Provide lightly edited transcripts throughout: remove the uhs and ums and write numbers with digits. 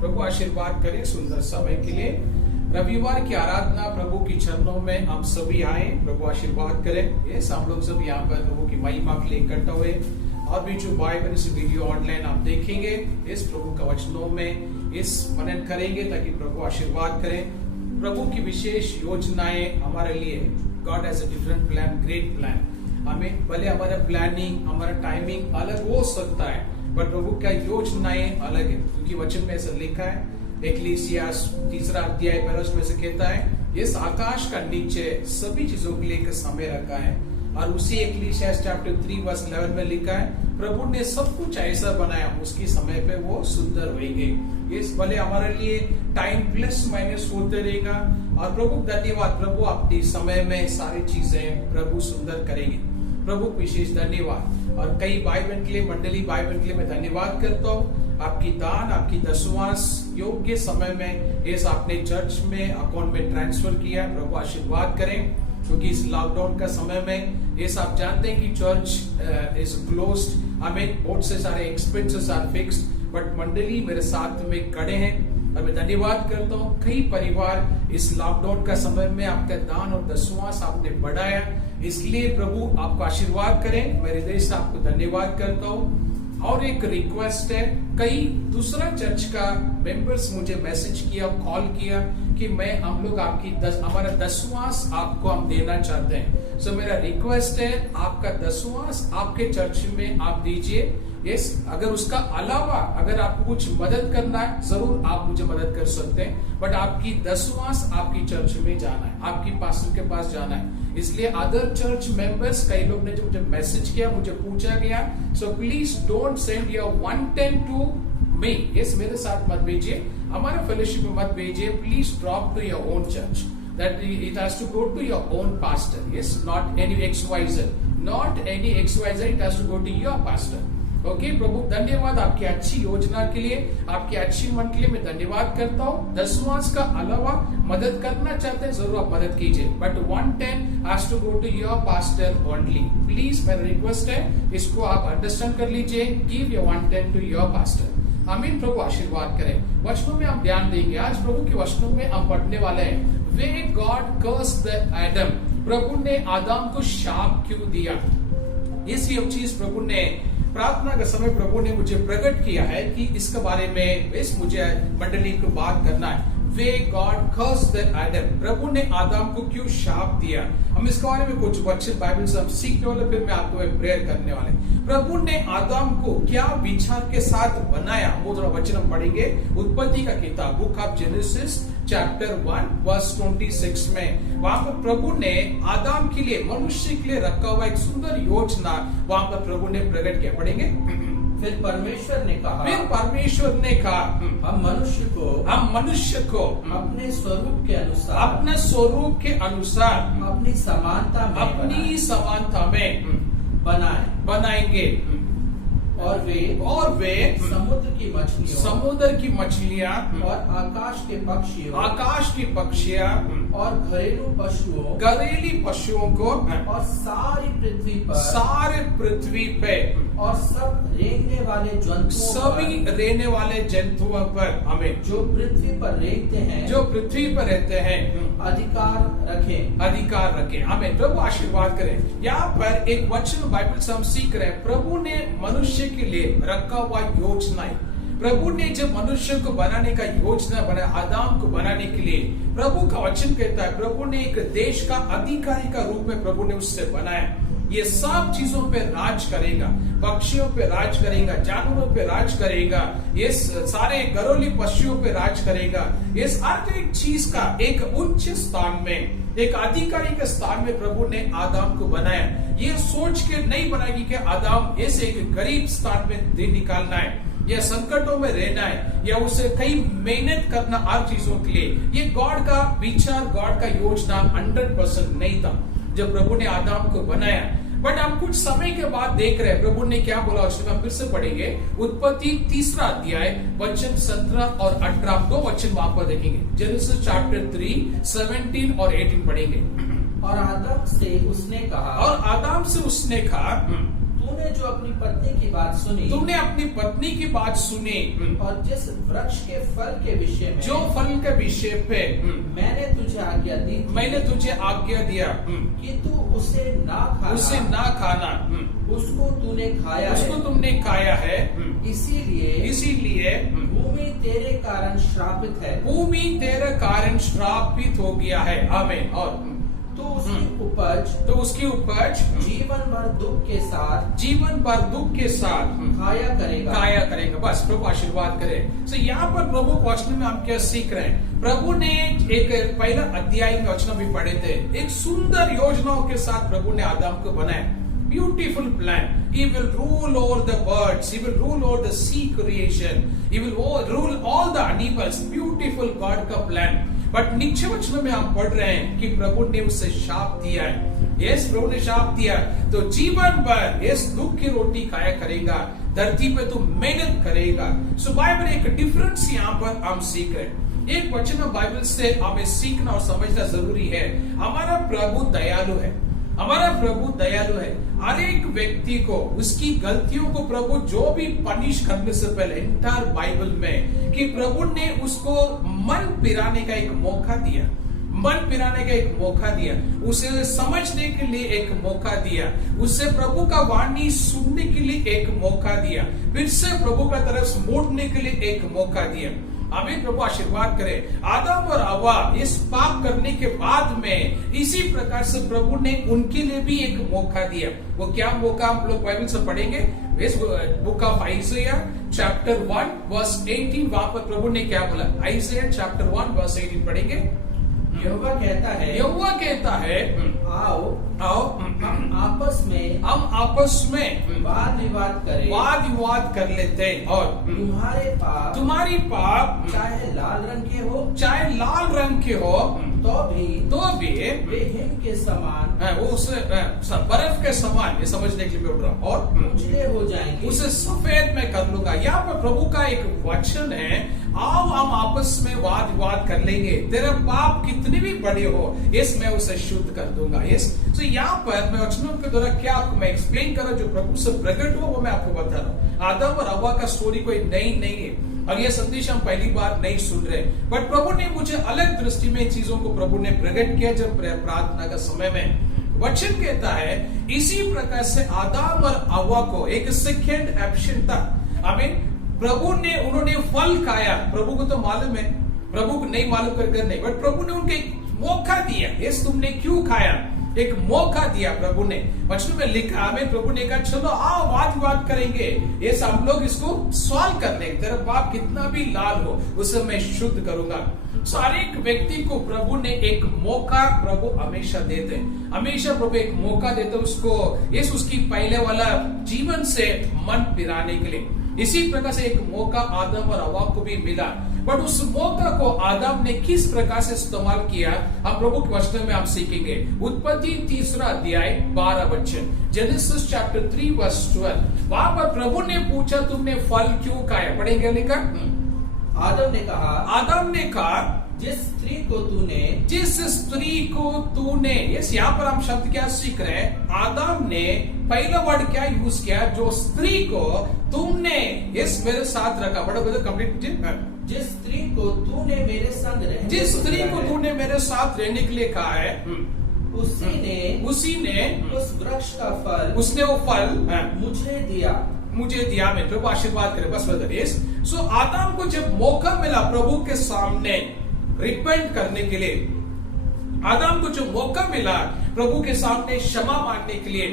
प्रभु आशीर्वाद करे सुंदर समय के लिए। रविवार की आराधना प्रभु की चरणों में हम सभी आए, प्रभु आशीर्वाद करें। ये हम लोग सब यहाँ पर प्रभु की महिमा के लिए इकट्ठा हुए, और भी जो भाई बहन इस वीडियो ऑनलाइन आप देखेंगे, इस प्रभु का वचनों में इस मनन करेंगे ताकि प्रभु आशीर्वाद करें। प्रभु की विशेष योजनाएं हमारे लिए, God has a different plan, great plan. हमें भले हमारा प्लानिंग, हमारा टाइमिंग अलग हो सकता है, पर प्रभु का योजनाएं अलग है, क्योंकि वचन में ऐसा लिखा है। इक्लेसियास 3 अध्याय 1 में से कहता है, इस आकाश का नीचे सभी चीजों के लिए एक समय रखा है। और उसी इक्लेसियास चैप्टर 3 वर्स 11 में लिखा है, प्रभु ने सब कुछ ऐसा बनाया, उसके समय पे वो सुंदर होंगे। ये भले हमारे लिए टाइम प्लस माइनस होते रहेगा, और प्रभु धन्यवाद, प्रभु अपने समय में सारी चीजें प्रभु सुंदर करेंगे। प्रभु विशेष धन्यवाद। और कई भाई बहन के लिए, मंडली भाई बहन के लिए मैं धन्यवाद करता हूँ। आपकी दान, आपकी दशवांश योग्य समय में इस आपने चर्च में अकाउंट में ट्रांसफर किया, प्रभु आशीर्वाद करें। क्योंकि इस लॉकडाउन का समय में इस आप जानते हैं कि चर्च इज क्लोज्ड, हमें बहुत से सारे एक्सपेंसेस आर फिक्स्ड, बट मंडली मेरे साथ में खड़े हैं और मैं धन्यवाद करता हूँ। कई परिवार इस लॉकडाउन का समय में आपका दान और दशवांश आपने बढ़ाया, इसलिए प्रभु आपको आशीर्वाद करें। मैं हृदय से आपको धन्यवाद करता हूँ। और एक रिक्वेस्ट है, कई दूसरा चर्च का मेंबर्स मुझे मैसेज किया, कॉल किया कि हम लोग आपकी हमारा दशवांश आपको हम देना चाहते हैं। सो मेरा रिक्वेस्ट है, आपका दशवांश आपके चर्च में आप दीजिए। यस, अगर उसका अलावा अगर आपको कुछ मदद करना है, जरूर आप मुझे मदद कर सकते हैं, बट आपकी दशवांश आपकी चर्च में जाना है, आपकी पास्टर के पास जाना है। इसलिए अदर चर्च मेंबर्स, कई लोग ने जो मुझे मैसेज किया, मुझे पूछा गया, so please don't send your 110 to me. Yes, मेरे साथ मत भेजिए, हमारे फेलोशिप में मत भेजिए। Please drop to your own church, that it has to go to your own pastor. Yes, not any XYZ, not any XYZ, it has to go to your pastor. Okay, प्रभु धन्यवाद आपकी अच्छी योजना के लिए, आपकी अच्छी मन के लिए मैं धन्यवाद करता हूँ। दशवांश का अलावा मदद करना चाहते हैं, जरूर आप मदद कीजिए, but 110 has to go to your pastor only. Please मेरा रिक्वेस्ट है, इसको आप अंडरस्टैंड कर लीजिए। Give your 110 to your pastor. आमीन। प्रभु आशीर्वाद करें। वचनों में हम ध्यान देंगे, आज प्रभु के वचनों में हम पढ़ने वाले हैं, वे गॉड कर्स्ड एडम, प्रभु ने आदम को शाप क्यों दिया। इस चीज प्रभु ने प्रार्थना के समय प्रभु ने मुझे प्रकट किया है कि इसके बारे में मुझे मंडली को बात करना है। वे गॉड कर्स्ड एडम, प्रभु ने आदम को क्यों शाप दिया। हम इसके बारे में कुछ वचन बाइबल से हम सीखने वाले, फिर मैं आपको प्रेयर करने वाले। प्रभु ने आदम को क्या विचार के साथ बनाया, वो थोड़ा वचन हम पढ़ेंगे। उत्पत्ति का किताब, book of Genesis chapter 1 verse 26 में, वहां पर प्रभु ने आदम के लिए, मनुष्य के लिए रखा हुआ एक सुंदर योजना वहां पर प्रभु ने प्रकट किया। पढ़ेंगे। फिर परमेश्वर ने कहा, हम मनुष्य को अपने स्वरूप के अनुसार अपनी समानता में बनाएंगे, और वे समुद्र की मछलियां और आकाश के पक्षियों और घरेलू पशुओं को और सारी पृथ्वी पे और सभी रहने वाले जंतुओं पर हमें जो पृथ्वी पर रहते हैं अधिकार रखें। हमें प्रभु आशीर्वाद करें। यहाँ पर एक वचन बाइबल से हम सीख रहे हैं, प्रभु ने मनुष्य के लिए रखा हुआ योजनाएं। प्रभु ने जब मनुष्य को बनाने का योजना बनाया, आदम को बनाने के लिए, प्रभु का वचन कहता है, प्रभु ने एक देश का अधिकारी का रूप में प्रभु ने उससे बनाया। ये सब चीजों पे राज करेगा, पक्षियों पे राज करेगा, जानवरों पे राज करेगा, ये सारे घरेलू पशुओं पे राज करेगा। इस हर एक चीज का एक उच्च स्थान में, एक अधिकारी के स्थान में प्रभु ने आदम को बनाया। ये सोच के नहीं बनाएगी कि आदम ऐसे एक गरीब स्थान में दिन निकालना है, या संकटों में रहना है, या उसे कई मेहनत करना हर चीजों के लिए। ये गॉड का विचार, गॉड का योजना 100% नहीं था जब प्रभु ने आदम को बनाया। बट हम कुछ समय के बाद देख रहे हैं प्रभु ने क्या बोला, उसमें हम फिर से पढ़ेंगे। उत्पत्ति 3 अध्याय वचन 17 और 18, 2 वचन वहां पर देखेंगे। जेनेसिस चैप्टर 3 17 और 18 पढ़ेंगे। और आदम से उसने कहा, तू तूने जो अपनी पत्नी की बात सुनी, तुमने अपनी पत्नी की बात सुनी, और जिस वृक्ष के फल के विषय में, जो फल के विषय पे मैंने तुझे आज्ञा दी थी, मैंने तुझे आज्ञा दिया कि तू उसे ना खाना, उसे ना खाना, उसको तूने खाया उसको है, तुमने खाया है, इसीलिए भूमि तेरे कारण श्रापित है, भूमि तेरे कारण श्रापित हो गया है। आमीन। और तो उसकी उपज जीवन भर दुख के साथ खाया करेगा। बस प्रभु आशीर्वाद करे। तो यहाँ पर प्रभु वचन में हम क्या सीख रहे हैं? प्रभु ने एक पहला अध्याय में वचन भी पढ़े थे, एक सुंदर योजनाओं के साथ प्रभु ने आदम को बनाया। Beautiful plan. He will rule over the birds. He will rule over the sea creation. He will rule all the animals. Beautiful God का plan. बट नीचे वचन में हम पढ़ रहे हैं कि प्रभु ने उसे शाप दिया है। यस, प्रभु ने शाप दिया, तो जीवन भर यस दुख की रोटी खाया करेगा, धरती पे तू मेहनत करेगा। सो बाइबल एक डिफरेंस यहाँ पर हम सीख रहे हैं। एक वचन बाइबल से हमें सीखना और समझना जरूरी है। हमारा प्रभु दयालु है, हमारा प्रभु दयालु है। हर एक व्यक्ति को उसकी गलतियों को प्रभु जो भी पनिश करने से पहले इंटायर बाइबल में कि प्रभु ने उसको मन पिराने का एक मौका दिया, मन पिराने का एक मौका दिया, उसे समझने के लिए एक मौका दिया, उसे प्रभु का वाणी सुनने के लिए एक मौका दिया, फिर से प्रभु का तरफ मुड़ने के लिए एक मौका दिया। हमें प्रभु आशीर्वाद करे। आदम और हव्वा इस पाप करने के बाद में इसी प्रकार से प्रभु ने उनके लिए भी एक मौका दिया। वो क्या मौका हम लोग बाइबल से पढ़ेंगे? इस book of Isaiah chapter 1 verse 18, वहां पर प्रभु ने क्या बोला? आइज़ाया चैप्टर 1 वर्स 18 पढ़ेंगे। यहोवा कहता है आओ हम आपस में वाद विवाद कर लेते हैं, और तुम्हारी पाप चाहे लाल रंग के हो तो भी वे हिम के समान, बर्फ के समान, ये समझने के लिए बोल रहा हूं, और उजले हो जाएंगे, उसे सफेद में कर लूंगा। यहाँ पर प्रभु का एक वचन है, आओ हम आपस में वाद विवाद कर लेंगे, तेरे पाप कितने भी बड़े हो इस मैं उसे शुद्ध कर दूंगा। यस, तो यहाँ पर मैं वचनों के द्वारा क्या आपको मैं एक्सप्लेन कर रहा हूं, जो प्रभु से प्रकट हुआ वो मैं आपको बता रहा हूँ। आदम और हव्वा का स्टोरी कोई नई नहीं है, और ये संदेश हम पहली बार नहीं सुन रहे, बट प्रभु ने मुझे अलग दृष्टि में चीजों को प्रभु ने प्रकट किया जब प्रार्थना का समय में। वचन कहता है इसी प्रकार से आदम और हव्वा को एक सेकेंड ऑप्शन था। आमीन। प्रभु ने उन्होंने फल खाया, प्रभु को तो मालूम है, प्रभु को नहीं मालूम कर नहीं, बट प्रभु ने उनको एक मौका दिया। यस, तुमने क्यों खाया? एक मौका दिया प्रभु ने। वचन में लिखा, हमें प्रभु ने कहा चलो आओ वाद विवाद करेंगे, ये सब लोग इसको सॉल्व कर लेंगे, तेरा पाप कितना भी लाल हो उसे मैं शुद्ध करूंगा। सारे एक व्यक्ति को प्रभु ने एक मौका प्रभु हमेशा देते हैं, हमेशा प्रभु एक मौका देते उसको, इस उसकी पहले वाला जीवन से मन पिराने के लिए। इसी प्रकार से एक मौका आदम और हव्वा को भी मिला, बट उस मौका को आदम ने किस प्रकार से इस्तेमाल किया हम प्रभु के वचन में हम सीखेंगे। उत्पत्ति 3 अध्याय 12 वचन, जेनेसिस चैप्टर 3 वर्स 12, वहां पर प्रभु ने पूछा तुमने फल क्यों खाया? पढ़ेंगे लेकर। आदम ने कहा जिस स्त्री को तूने, यस, यहाँ पर हम शब्द क्या सीख रहे हैं? आदम ने पहला वर्ड क्या यूज किया? जो स्त्री को तुमने यस मेरे साथ रखा। बड़ा बड़ा कंप्लीट, जिस स्त्री को तूने मेरे साथ रहने के लिए कहा है, उसी ने उस वृक्ष का फल, उसने वो फल मुझे दिया। मैं प्रभु आशीर्वाद करे। बस ब्रदर, सो आदम को जब मौका मिला प्रभु के सामने रिपेंट करने के लिए, आदम को जो मौका मिला प्रभु के सामने क्षमा मांगने के लिए,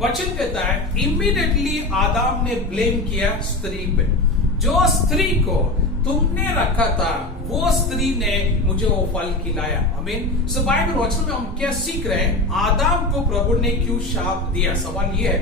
वचन कहता है इमीडिएटली आदम ने ब्लेम किया स्त्री पे। जो स्त्री को तुमने रखा था वो स्त्री ने मुझे वो फल खिलाया। आमीन। सो बाइबल वचन में हम क्या सीख रहे हैं? आदम को प्रभु ने क्यों शाप दिया? सवाल ये है,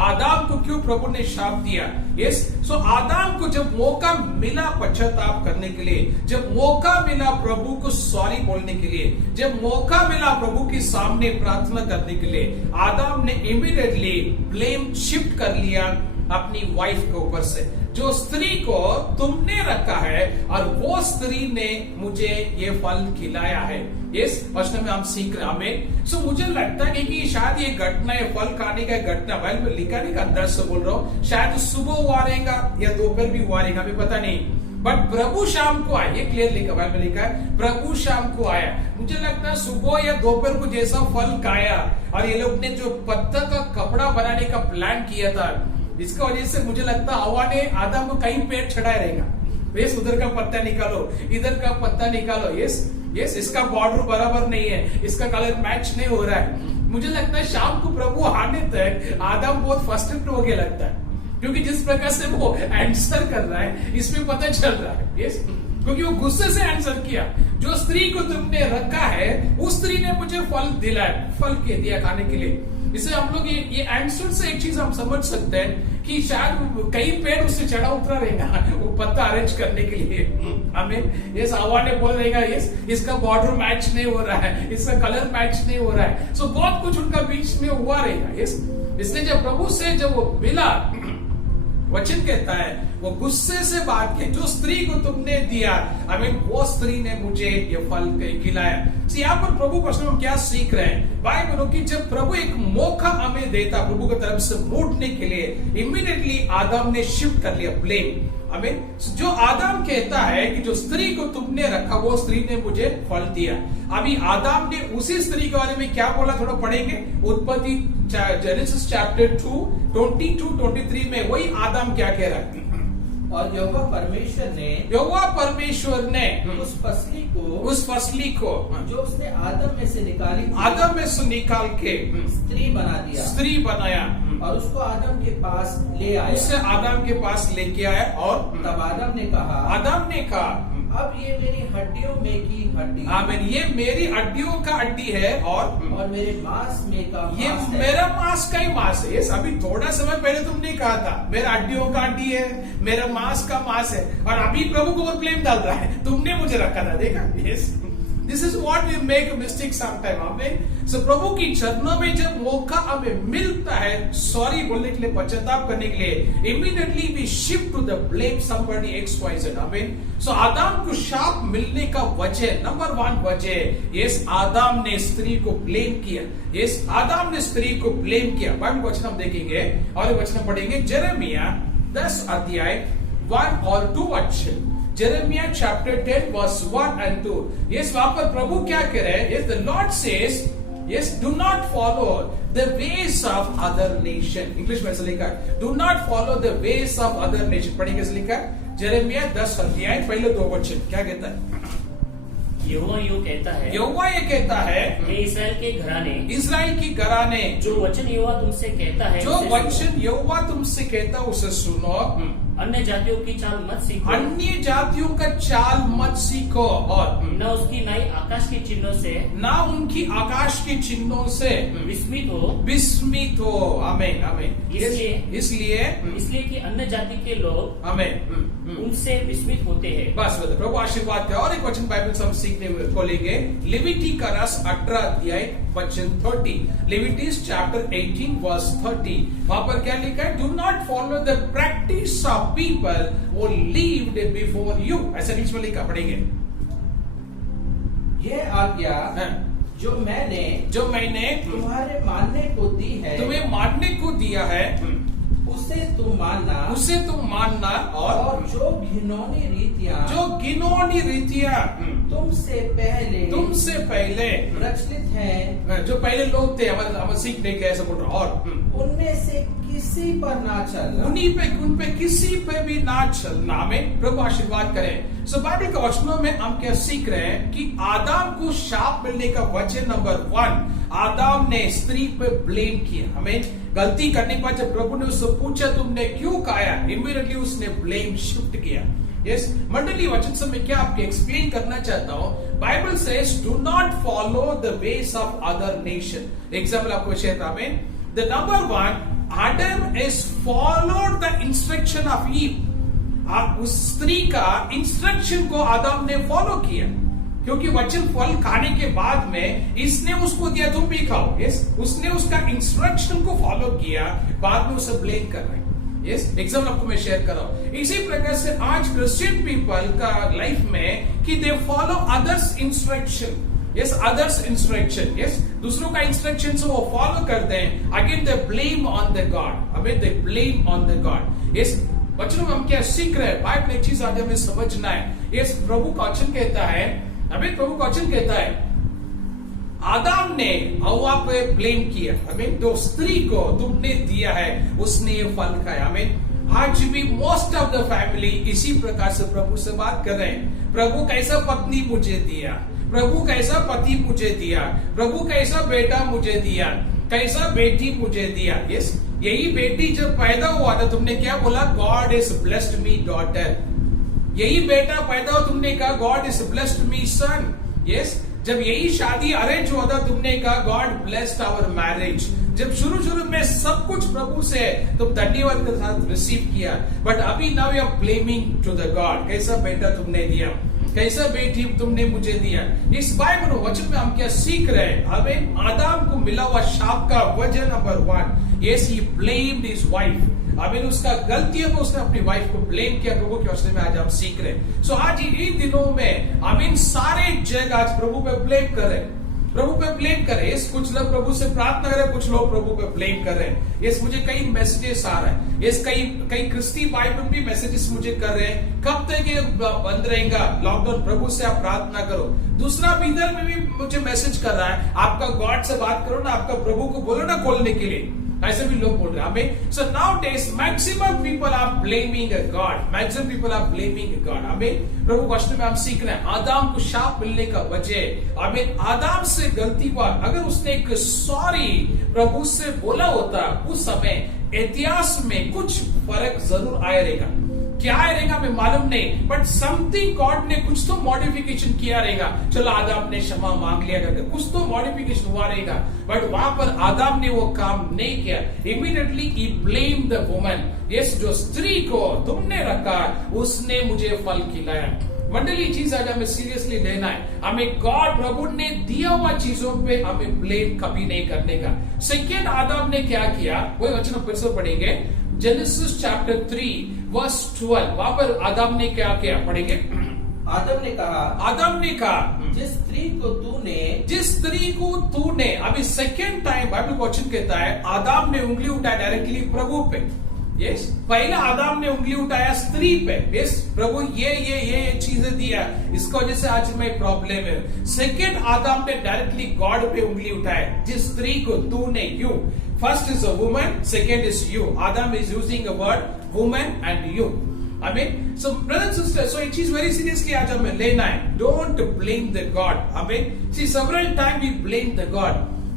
आदम को क्यों प्रभु ने शाप दिया? यस, सो आदम को जब मौका मिला पश्चाताप करने के लिए, जब मौका मिला प्रभु को सॉरी बोलने के लिए, जब मौका मिला प्रभु के सामने प्रार्थना करने के लिए, आदम ने इमीडिएटली ब्लेम शिफ्ट कर लिया अपनी वाइफ के ऊपर से। जो स्त्री को तुमने रखा है और वो स्त्री ने मुझे ये फल खिलाया है। इस वचन में हम सीख रहे हैं हमें। सो मुझे लगता है कि शायद ये घटना, ये फल खाने का घटना बाइबल में लिखा नहीं, अंदर से बोल रहा हूँ, शायद सुबह हुआ रहेगा या दोपहर भी हुआ रहेगा, अभी पता नहीं। बट प्रभु शाम को आया, ये क्लियर लिखा बाइबल में लिखा है, प्रभु शाम को आया। मुझे लगता है सुबह या दोपहर को जैसा फल खाया और ये लोग ने जो पत्थर का कपड़ा बनाने का प्लान किया था, इसका वजह से मुझे लगता है हवा ने आदम को कहीं पेड़ चढ़ाया रहेगा। यस, उधर का पत्ता निकालो, इधर का पत्ता निकालो, यस, इसका बॉर्डर बराबर नहीं है, इसका कलर मैच नहीं हो रहा है। मुझे लगता है शाम को प्रभु आने तक आदम बहुत फ्रस्ट्रेटेड हो गया लगता है, क्योंकि जिस प्रकार से वो आंसर कर रहा है इसमें पता चल रहा है। यस, क्योंकि वो गुस्से से आंसर किया, जो स्त्री को तुमने रखा है उस स्त्री ने मुझे फल दिलाया, फल के दिया खाने के लिए। इसे हम लोग ये आंसर से एक चीज हम समझ सकते हैं कि शायद कई पेड़ उससे चढ़ा उतरा रहेगा वो पत्ता अरेंज करने के लिए। हमें ये हवा ने बोल रहेगा, यस, इसका बॉर्डर मैच नहीं हो रहा है, इसका कलर मैच नहीं हो रहा है। सो बहुत कुछ उनका बीच में हुआ रहेगा। यस, इसलिए जब प्रभु से जब वो मिला, वचन कहता है वो गुस्से से बात की, जो स्त्री को तुमने दिया, वो स्त्री ने मुझे ये फल खिलाया। यहाँ पर प्रभु प्रश्न हम क्या सीख रहे हैं बाइबल की, जब प्रभु एक मौका हमें देता प्रभु की तरफ से मोड़ने के लिए, इमीडिएटली आदम ने शिफ्ट कर लिया ब्लेम। जो आदम कहता है कि जो स्त्री को तुमने रखा वो स्त्री ने मुझे फल दिया, अभी आदम ने उसी स्त्री के बारे में क्या बोला थोड़ा पढ़ेंगे। उत्पत्ति जेनेसिस चैप्टर 2 22-23 में वही आदम क्या कह रहा है। और यहोवा परमेश्वर ने उस फसली को जो उसने आदम में से निकाल के स्त्री बनाया और उसको आदम के पास ले आया, उससे आदम के पास लेके आया। और तब आदम ने कहा अब ये मेरी हड्डियों में की हड्डी, ये मेरी हड्डियों का हड्डी है और मेरे मांस में का ये मांस है। मेरा मांस का ही मांस है। यस, अभी थोड़ा समय पहले तुमने कहा था मेरा हड्डियों का हड्डी है, मेरा मांस का मांस है, और अभी प्रभु को ब्लेम डाल रहा है, तुमने मुझे रखा था। देखा, yes, this is what we make mistake sometime. So प्रभु की चरणों में जब मौका हमें मिलता है सॉरी बोलने के लिए, पश्चाताप करने के लिए, immediately we shift to the blame somebody XYZ। So आदम को शाप मिलने का वजह, नंबर 1 वजह, यस, आदम ने स्त्री को ब्लेम किया। यस, आदम ने स्त्री को ब्लेम किया। बाइबल वचन हम देखेंगे और वचन पढ़ेंगे यिर्मयाह 10 अध्याय 1 और 2 वचन। Jeremiah chapter 10 verse 1 and 2. Yes, वहां पर प्रभु क्या कह रहे हैं? Yes, the Lord says, yes, do not follow the ways of other nation. English में ऐसा लिखा है, do not follow the ways of other nation. पढ़ेंगे कैसे लिखा है? जेरेमिया 10 अध्याय पहले 2 वचन क्या कहता है? यहोवा ये कहता है, हे इस्राएल की घराने, जो वचन यहोवा तुमसे कहता है, जो वचन यहोवा तुमसे कहता है उसे सुनो। अन्य जातियों की चाल मत सीखो, अन्य जातियों का चाल मत सीखो, और न उसकी नाई आकाश के चिन्हों से, ना उनकी आकाश के चिन्हों से विस्मित हो। आमीन, आमीन। इसलिए कि अन्य जाति के लोग उनसे विस्मित होते हैं। बस प्रभु आशीर्वाद है। और एक वचन बाइबल से हम सीखने को लेंगे, लेविटिकस 18 अध्याय वचन 30। लेविटिक्स चैप्टर 18 वर्स 30। वहां पर क्या लिखा है? Do not follow the practice of people वो लिव्ड बिफोर यू, ऐसा बीच में लिखा, पढ़ेंगे। यह आज्ञा जो मैंने तुम्हारे मानने को दी है, तुम्हें मानने को दिया है, उसे तुम मानना और जो घिनौनी रीतियां तुमसे पहले प्रचलित हैं, जो पहले लोग थे हमारे सीखने के, ऐसा बोल रहा, और उनमें से किसी पर ना चलना, उन पे किसी पे भी ना चलना। हमें प्रभु आशीर्वाद करें। सो बाइबल के वचनों में हम क्या सीख रहे हैं कि आदम को शाप मिलने का वजह नंबर 1, आदम ने स्त्री पे ब्लेम किया। हमें गलती करने के बाद जब प्रभु ने उससे पूछा तुमने क्यों खाया, इमीडिएटली उसने ब्लेम शिफ्ट किया। यस, मंडली वचन से मैं क्या आपको एक्सप्लेन करना चाहता हूं, Bible says do not follow the ways of other nation. Example आपको शेयर करा मैं, द नंबर 1, आदम is followed the instruction of Eve. उस स्त्री का इंस्ट्रक्शन को आदम ने फॉलो किया, क्योंकि वचन फल खाने के बाद में इसने उसको दिया तुम भी खाओ। यस, उसने उसका इंस्ट्रक्शन को फॉलो किया, बाद में उसे ब्लेम कर रहे हैं। यस, एग्जाम्पल आपको मैं शेयर कर रहा हूं। इसी प्रकार से आज क्रिश्चियन पीपल का लाइफ में कि they follow others instruction, yes others instruction, yes दूसरों का इंस्ट्रक्शन से वो फॉलो करते हैं, again they blame on the God, again they blame on the God. Yes बच्चों हम क्या सीख रहे हैं? बाइबल एक चीज आज हमें समझना है। यस प्रभु का वचन कहता है, हमें प्रभु का वचन कहता है आदम ने हव्वा पे ब्लेम किया, हमें जो स्त्री को तुमने दिया है उसने ये फल खाया। हमें आज भी मोस्ट ऑफ द फैमिली इसी प्रकार से प्रभु से बात कर रहे हैं, प्रभु कैसा पत्नी मुझे दिया, प्रभु कैसा पति मुझे दिया, प्रभु कैसा बेटा मुझे दिया, कैसा बेटी मुझे दिया। यस यही बेटी जब पैदा हुआ था तुमने क्या बोला? God is blessed me daughter. यही बेटा पैदा हुआ तुमने कहा God is blessed me son. Yes जब यही शादी अरेंज हुआ था तुमने कहा गॉड ब्लेस्ड आवर मैरिज। जब शुरू में सब कुछ प्रभु से तुम धन्यवाद के साथ रिसीव किया, बट अभी now you are blaming to the God, कैसा बेटा तुमने दिया, कैसा बेटी तुमने मुझे दिया। इस बाइबल वचन में हम क्या सीख रहे हैं? हमें आदम को मिला हुआ शाप का वजह number 1, yes he blamed his wife। हमें उसका गलती है, उसने अपनी वाइफ को ब्लेम किया। प्रभु के वचन में आज हम सीख रहे हैं। सो आज इन दिनों में हम इन सारे जगह आज प्रभु पे ब्लेम कर रहे हैं, प्रभु पे ब्लेम कर रहे हैं। कुछ लोग प्रभु से प्रार्थना कर रहे हैं, कुछ लोग प्रभु पे ब्लेम कर रहे हैं। यस मुझे कई मैसेजेस आ रहे हैं, यस कई क्रिस्ती बाइबल भी मैसेजेस मुझे कर रहे हैं, कब तक ये बंद रहेगा लॉकडाउन, प्रभु से आप प्रार्थना करो। दूसरा इधर में भी मुझे मैसेज कर रहा है, आपका गॉड से बात करो ना, आपका प्रभु को बोलो ना खोलने के लिए, ऐसे भी लोग बोल रहे हैं हमें। So now days maximum people are blaming God, maximum people are blaming God. हमें प्रभु वचन में हम सीख रहे हैं आदम को शाप मिलने का वजह, हमें आदम से गलती हुआ, अगर उसने एक सॉरी प्रभु से बोला होता उस समय इतिहास में कुछ फर्क जरूर आया रहेगा। क्या रहेगा हमें मालूम नहीं, बट समथिंग गॉड ने कुछ तो मॉडिफिकेशन किया रहेगा। चलो आदम ने क्षमा मांग लिया करके कुछ तो मॉडिफिकेशन हुआ रहेगा, बट वहां पर आदम ने वो काम नहीं किया। Immediately he blame the woman. Yes जो स्त्री को तुमने रखा उसने मुझे फल खिलाया। मंडली चीज आज हमें सीरियसली लेना है, हमें गॉड प्रभु ने दिया हुआ चीजों पे हमें ब्लेम कभी नहीं करने का। सेकेंड आदम ने क्या किया, वही वचन फिर से पढ़ेंगे, जेनेसिस चैप्टर 3 वर्स 12। वहां पर आदम ने क्या किया, पढ़ेंगे। आदम ने कहा जिस स्त्री को तूने, अभी सेकेंड टाइम बाइबल क्वेश्चन कहता है आदम ने उंगली उठाया डायरेक्टली प्रभु पे। यस पहला आदम ने उंगली उठाया स्त्री पे, यस प्रभु ये चीजें दिया, इसका वजह से आज में प्रॉब्लम है। सेकेंड आदम ने डायरेक्टली गॉड पे उंगली उठाया, जिस स्त्री को तूने, you first is a woman, second is you. Adam is using a word woman and you. Amen. So brothers and sisters, so it is very seriously आज हमें लेना है। Don't blame the God. Amen. See several times we blame the God.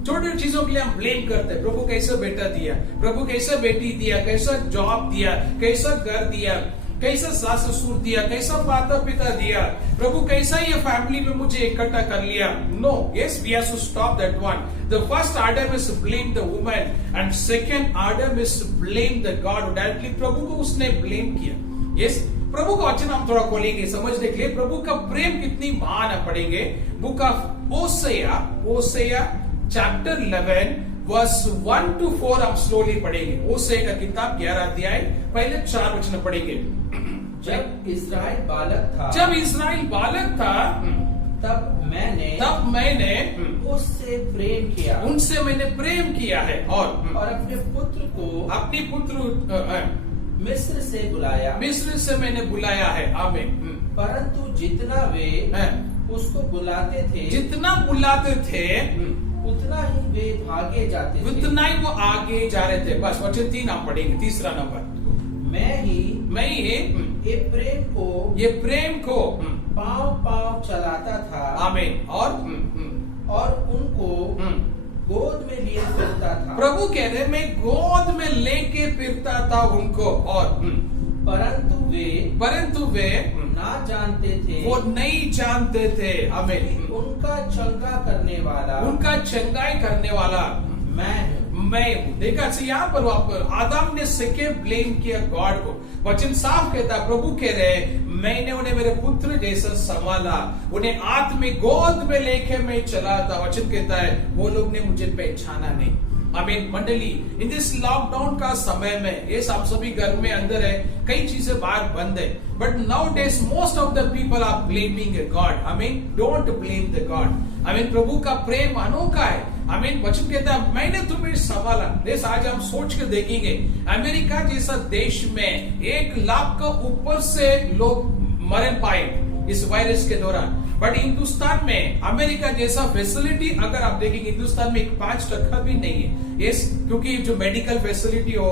छोटी चीजों के लिए हम blame करते हैं, प्रभु कैसा बेटा दिया, प्रभु कैसा बेटी दिया, कैसा जॉब दिया, कैसा घर दिया, कैसा सास ससुर दिया, कैसा माता पिता दिया, प्रभु कैसा ये फैमिली में मुझे इकट्ठा कर लिया। No, yes we have to stop that one. The first order is blame the woman and second order is blame the God. Directly प्रभु को उसने ब्लेम किया। यस प्रभु का वचन हम थोड़ा खोलेंगे समझने के लिए, प्रभु का प्रेम कितनी महान है। पढ़ेंगे book of Hosea chapter 11 verse 1 to 4 हम स्लोली पढ़ेंगे। ओसेया का किताब 11 अध्याय पहले 4 वचन पढ़ेंगे। जब इस्राएल बालक था तब मैंने उससे प्रेम किया, उनसे मैंने प्रेम किया है, और अपने पुत्र मिस्र से मैंने बुलाया है। आमीन। परंतु जितना वे उसको बुलाते थे उतना ही वे भागे जाते थे, उतना ही वो आगे जा रहे थे। बस वचन 3 हम पढ़ेंगे, तीसरा नंबर। मैं ही ये प्रेम को पांव चलाता था। आमीन। और उनको गोद में लिए फिरता था। प्रभु कह रहे मैं गोद में लेके फिरता था उनको, और परंतु वे ना जानते थे, वो नहीं जानते थे। हमें उनका चंगाई करने वाला मैं हूँ। देखा यहाँ पर आदम ने सिके ब्लेम किया गॉड को। वचन साफ कहता है, प्रभु कह रहे मैंने उन्हें मेरे पुत्र जैसा संभाला, उन्हें आत्मिक गोद में लेके मैं चला था। वचन कहता है वो लोग ने मुझे पहचाना नहीं। आमीन। मंडली, इन दिस लॉकडाउन का समय में ये सब सभी घर में अंदर है, कई चीजें बाहर बंद है, but now days most of the people are blaming God. आमीन, डोंट ब्लेम द गॉड। आमीन, प्रभु का प्रेम अनोखा है। आमीन, वचन कहता है मैंने तुम्हें संभाला। देश आज हम सोच के देखेंगे, अमेरिका जैसा देश में 1 लाख का ऊपर से लोग मरण पाए इस वायरस के दौरान, बट हिंदुस्तान में अमेरिका जैसा फैसिलिटी अगर आप देखेंगे हिंदुस्तान में 5% भी नहीं है। यस, क्योंकि जो मेडिकल फैसिलिटी हो,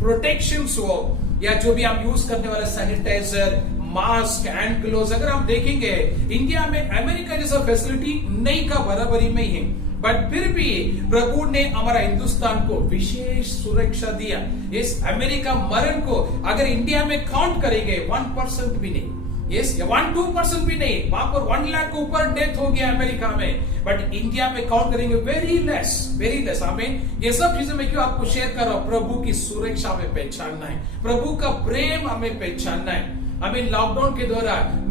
प्रोटेक्शन हो, या जो भी हम यूज करने वाले सैनिटाइजर, मास्क, हैंड ग्लोव्स, अगर हम देखेंगे इंडिया में अमेरिका जैसा फैसिलिटी नहीं का बराबरी में ही है, बट फिर भी प्रभु ने हमारा हिंदुस्तान को विशेष सुरक्षा दिया। इस अमेरिका मरण को अगर इंडिया में काउंट करेंगे 1% भी नहीं, यस, 1-2% भी नहीं, वहां पर 1 लाख के ऊपर डेथ हो गया अमेरिका में, बट इंडिया में काउंट करेंगे वेरी लेस। हमें ये सब चीजें मैं क्यों आपको शेयर कर रहा हूं? प्रभु की सुरक्षा हमें पहचानना है, प्रभु का प्रेम हमें पहचानना है। हमें लॉकडाउन के दौरान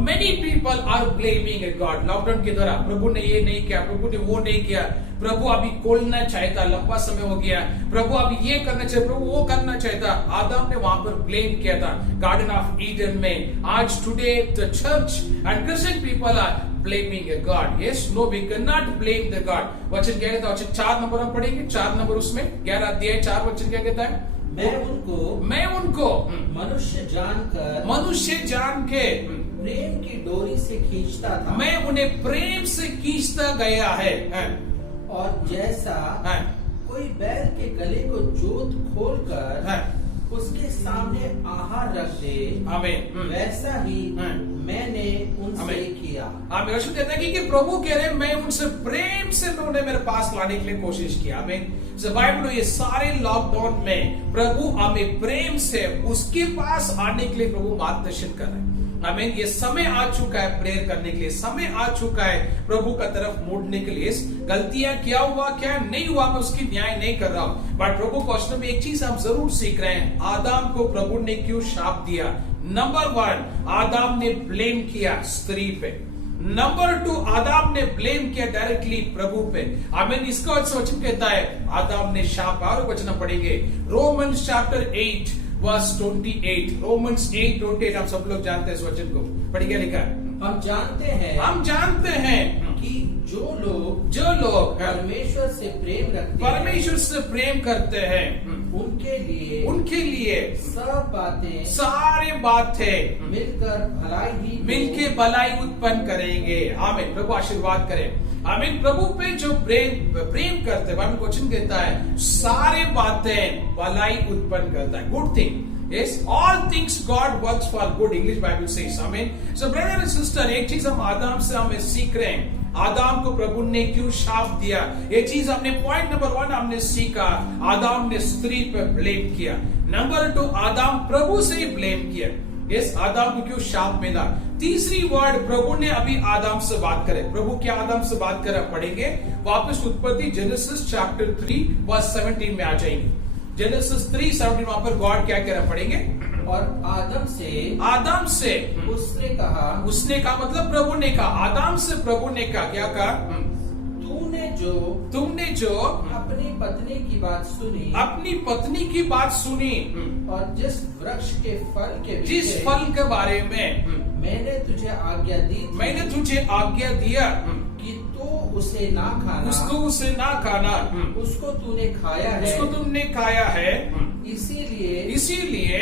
many people are blaming God. Lockdown के दौरान प्रभु ने ये नहीं किया, प्रभु ने वो नहीं किया, प्रभु अभी खोलना चाहता, लंबा समय हो गया, प्रभु अभी ये करना चाहिए, प्रभु वो करना चाहता। आदम ने वहां पर ब्लेम किया था गार्डन ऑफ ईडन में। आज today the church and Christian people are blaming God. Yes, no, we can not blame the God. वचन क्या कहता है? वचन 4 नंबर हम पढ़ेंगे, 4 नंबर उसमें 11 अध्याय 4 वचन क्या कहता है? मैं उनको मनुष्य जान के प्रेम की डोरी से खींचता था। मैं उन्हें प्रेम से खींचता गया है। और जैसा कोई बैल के गले को जोत खोलकर उसके सामने आहार रख दे, वैसा ही मैंने उनसे किया। आमीन। यीशु कहता है कि प्रभु कह रहे हैं मैं उनसे प्रेम से मैं उन्हें मेरे पास लाने के लिए कोशिश किया। आमीन। बाइबल ये सारे लॉकडाउन में प्रभु हमें प्रेम से उसके पास आने के लिए प्रभु मार्गदर्शन कर रहे हैं। आमीन। ये समय आ चुका है प्रेयर करने के लिए, समय आ चुका है प्रभु का तरफ मुड़ने के लिए। गलतियां क्या हुआ क्या नहीं हुआ मैं उसकी न्याय नहीं कर रहा हूं, बट प्रभु क्वेश्चन में एक चीज हम जरूर सीख रहे हैं, आदम को प्रभु ने क्यों शाप दिया? नंबर 1, आदम ने ब्लेम किया स्त्री पे। नंबर 2, आदम ने ब्लेम किया डायरेक्टली प्रभु पे। आमीन। इसका वचन कहता है आदम ने शाप, और वचन पढ़ेंगे रोमन्स चैप्टर 8 वर्स 28। रोमन्स 8:28 हम सब लोग जानते हैं इस वचन को, पढ़ क्या लिखा है? हम जानते हैं कि जो लोग परमेश्वर से प्रेम करते हैं उनके लिए सारे बातें मिलकर भलाई उत्पन्न करेंगे। आमीन। प्रभु आशीर्वाद करें। आमीन। प्रभु पे जो प्रेम करते हैं, वचन कहता है सारे बातें भलाई उत्पन्न करता है, good thing. Yes, all things God works for good. English Bible says, Amen. So brother and sister, एक चीज हम आदम से हमें सीख रहे हैं, आदम को प्रभु ने क्यों शाप दिया? ये चीज हमने पॉइंट नंबर 1 हमने सीखा, आदम ने स्त्री पर ब्लेम किया। नंबर 2, आदम प्रभु से ही ब्लेम किया। यस, आदम को क्यों शाप मिला? तीसरी वर्ड प्रभु ने अभी आदम से बात करे। प्रभु क्या आदम से बात करे? पढ़ेंगे वापस उत्पत्ति जेनेसिस चैप्टर 3 वर्स 17 में आ जाएंगे। जेनेसिस 3:17 वहां पर गॉड क्या कह रहा पढ़ेंगे? और आदम से उसने कहा मतलब प्रभु ने कहा, आदम से प्रभु ने कहा, क्या कहा? तुमने जो अपनी पत्नी की बात सुनी और जिस वृक्ष के जिस फल के बारे में मैंने तुझे आज्ञा दिया कि तू उसे ना खाना, उसको तुमने खाया है, इसीलिए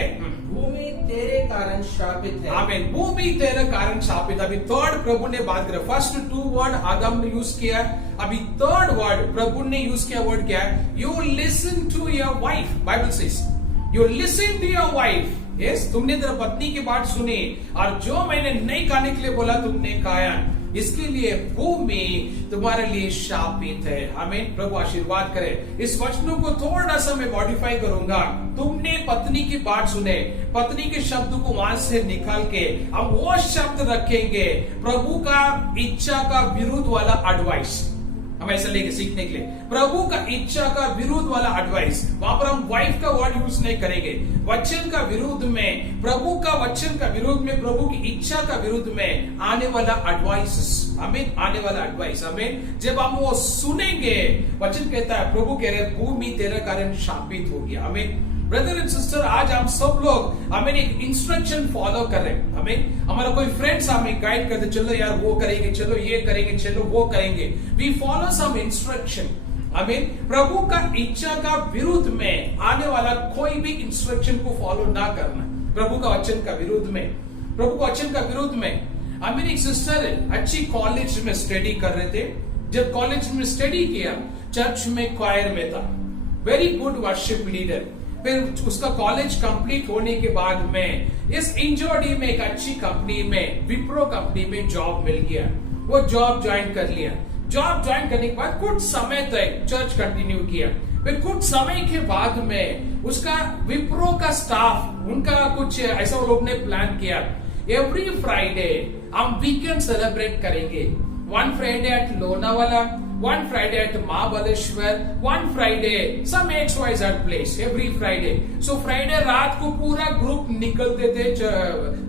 भूमि तेरे कारण श्रापित है। आमीन। भूमि तेरे कारण श्रापित। अभी थर्ड प्रभु ने बात करा, फर्स्ट 2 वर्ड आदम ने यूज किया, अभी थर्ड वर्ड प्रभु ने यूज किया, वर्ड क्या है? You listen to your wife. Bible says you listen to your wife. Yes, तुमने तेरा पत्नी की बात सुनी और जो मैंने नहीं खाने के लिए बोला तुमने खाया, इसके लिए भूमि तुम्हारे लिए शापित है। आमीन। प्रभु आशीर्वाद करे। इस वचनों को थोड़ा सा मैं मॉडिफाई करूंगा। तुमने पत्नी की बात सुने, पत्नी के शब्द को वहां से निकाल के हम वो शब्द रखेंगे प्रभु का इच्छा का विरुद्ध वाला एडवाइस। हम ऐसा लेके सीखने के लिए प्रभु का इच्छा का विरोध वाला एडवाइस, वहां पर हम वाइफ का वर्ड यूज नहीं करेंगे। वचन का विरोध में, प्रभु का वचन का विरोध में, प्रभु की इच्छा का विरोध में आने वाला एडवाइस, हमें आने वाला एडवाइस, हमें जब हम वो सुनेंगे, वचन कहता है प्रभु कह रहे भूमि तेरे कारण शापित हो गया। हमें ब्रदर एंड सिस्टर, आज हम सब लोग हमें एक इंस्ट्रक्शन फॉलो कर रहे हैं। हमें हमारा कोई फ्रेंड्स हमें गाइड करते, चलो यार वो करेंगे, चलो ये करेंगे, चलो वो करेंगे। We follow some instruction. हमें प्रभु का इच्छा का विरुद्ध में आने वाला कोई भी इंस्ट्रक्शन को फॉलो ना करना। प्रभु का वचन का विरुद्ध में, प्रभु का वचन का विरुद्ध में। हमें एक सिस्टर अच्छी कॉलेज में स्टडी कर रहे थे। जब कॉलेज में स्टडी किया, चर्च में क्वायर में था, वेरी गुड वर्शिप लीडर। फिर उसका कॉलेज कंप्लीट होने के बाद में इस इंजोडी में एक अच्छी कंपनी में, विप्रो कंपनी में जॉब मिल गया। वो जॉब ज्वाइन कर लिया। जॉब ज्वाइन करने के बाद कुछ समय तक चर्च कंटिन्यू किया। फिर कुछ समय के बाद में उसका विप्रो का स्टाफ, उनका कुछ ऐसा वो लोग ने प्लान किया, एवरी फ्राइडे हम वीकेंड सेलिब्रेट करेंगे। One Friday at Lonavala, one Friday at Mahabaleshwar, one Friday some XYZ place, every Friday. So Friday रात को पूरा ग्रुप निकलते थे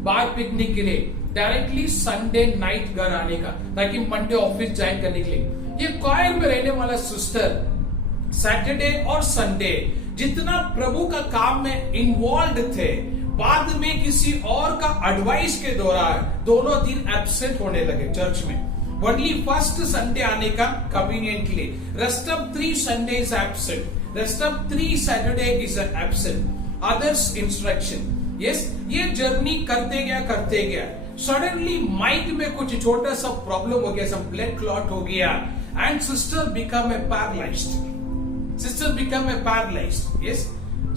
बाहर पिकनिक के लिए, डायरेक्टली संडे नाइट घर आने का, ताकि मंडे ऑफिस ज्वाइन करने के लिए। ये क्वायर में रहने वाला सिस्टर सैटरडे और संडे जितना प्रभु का काम में इन्वॉल्व थे, बाद में किसी और का एडवाइस के दौरान दोनों दिन एब्सेंट होने लगे चर्च में। Only first Sunday आने का conveniently, rest of 3 Sundays absent, rest of 3 Saturday is absent. Others instruction. Yes, ये जर्नी करते गया, सडनली माइंड में कुछ छोटा सा प्रॉब्लम हो गया, सब ब्लड क्लॉट हो गया, and sister become a paralysed. Sister become a paralysed. Yes,